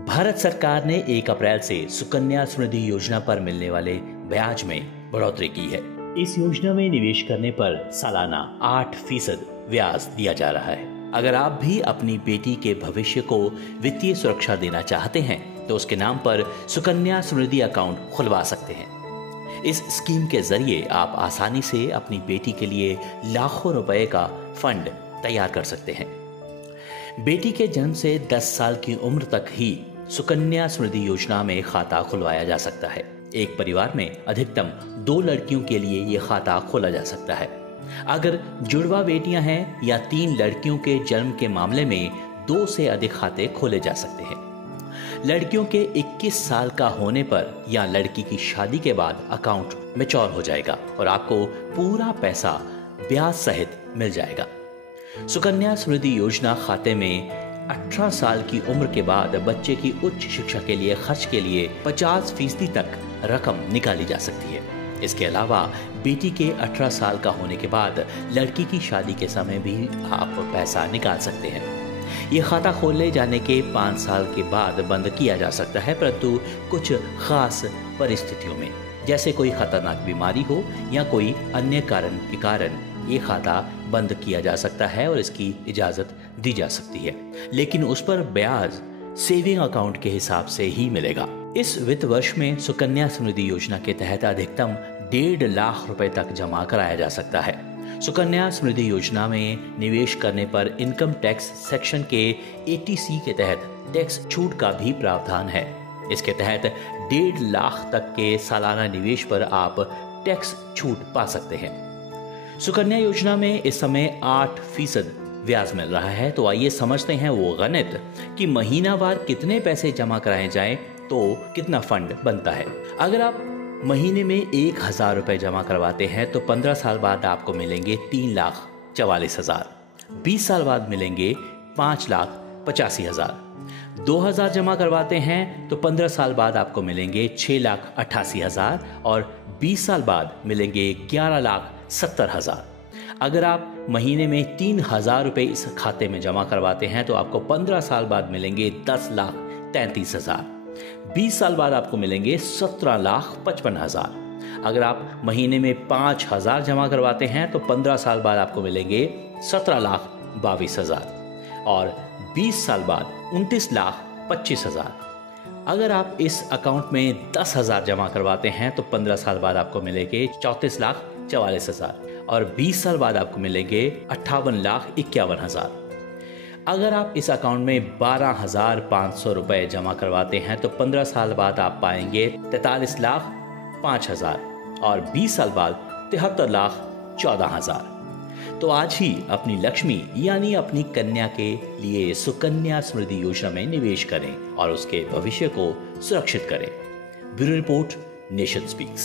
भारत सरकार ने 1 अप्रैल से सुकन्या समृद्धि योजना पर मिलने वाले ब्याज में बढ़ोतरी की है। इस योजना में निवेश करने पर सालाना 8% ब्याज दिया जा रहा है। अगर आप भी अपनी बेटी के भविष्य को वित्तीय सुरक्षा देना चाहते हैं तो उसके नाम पर सुकन्या समृद्धि अकाउंट खुलवा सकते हैं। इस स्कीम के जरिए आप आसानी से अपनी बेटी के लिए लाखों रुपए का फंड तैयार कर सकते हैं। बेटी के जन्म से 10 साल की उम्र तक ही सुकन्या समृद्धि योजना में खाता खुलवाया जा सकता है। एक परिवार में अधिकतम 2 लड़कियों के लिए ये खाता खोला जा सकता है। अगर जुड़वा बेटियां हैं या 3 लड़कियों के जन्म के मामले में 2 से अधिक खाते खोले जा सकते हैं। लड़कियों के 21 साल का होने पर या लड़की की शादी के बाद अकाउंट मैच्योर हो जाएगा और आपको पूरा पैसा ब्याज सहित मिल जाएगा। सुकन्या समृद्धि योजना खाते में 18 साल की उम्र के बाद बच्चे की उच्च शिक्षा के लिए खर्च के लिए 50% तक रकम निकाली जा सकती है। इसके अलावा बेटी के 18 साल का होने के बाद लड़की की शादी के समय भी आप पैसा निकाल सकते हैं। ये खाता खोले जाने के 5 साल के बाद बंद किया जा सकता है, परंतु कुछ खास परिस्थितियों में, जैसे कोई खतरनाक बीमारी हो या कोई अन्य कारण के कारण ये खाता बंद किया जा सकता है और इसकी इजाजत दी जा सकती है, लेकिन उस पर ब्याज सेविंग अकाउंट के हिसाब से ही मिलेगा। इस वित्त वर्ष में सुकन्या समृद्धि योजना के तहत अधिकतम 1.5 लाख रुपए तक जमा कराया जा सकता है। सुकन्या समृद्धि योजना में निवेश करने पर इनकम टैक्स सेक्शन के 80C के तहत टैक्स छूट का भी प्रावधान है। इसके तहत 1.5 लाख तक के सालाना निवेश पर आप टैक्स छूट पा सकते हैं। सुकन्या योजना में इस समय 8% ब्याज मिल रहा है। तो आइए समझते हैं वो गणित कि महीनावार कितने पैसे जमा कराए जाएं तो कितना फंड बनता है। अगर आप महीने में 1,000 रुपए जमा करवाते हैं तो 15 साल बाद आपको मिलेंगे 3,44,000। 20 साल बाद मिलेंगे 5,85,000। 2,000 जमा करवाते हैं तो 15 साल बाद आपको मिलेंगे 6,88,000 और 20 साल बाद मिलेंगे 11,70,000। अगर आप महीने में 3,000 रुपए इस खाते में जमा करवाते हैं तो आपको 15 साल बाद मिलेंगे 10,33,000। 20 साल बाद आपको मिलेंगे 17,55,000। अगर आप महीने में 5,000 जमा करवाते हैं तो 15 साल बाद आपको मिलेंगे 17,22,000 और 20 साल बाद 29,25,000। अगर आप इस अकाउंट में 10,000 जमा करवाते हैं तो 15 साल बाद आपको मिलेंगे 34,44,000 और 20 साल बाद आपको मिलेंगे 58,51,000। अगर आप इस अकाउंट में 12,500 रुपए जमा करवाते हैं तो 15 साल बाद आप पाएंगे 43,05,000 और 20 साल बाद 73,14,000। तो आज ही अपनी लक्ष्मी यानी अपनी कन्या के लिए सुकन्या समृद्धि योजना में निवेश करें और उसके भविष्य को सुरक्षित करें। Bureau report, nation speaks.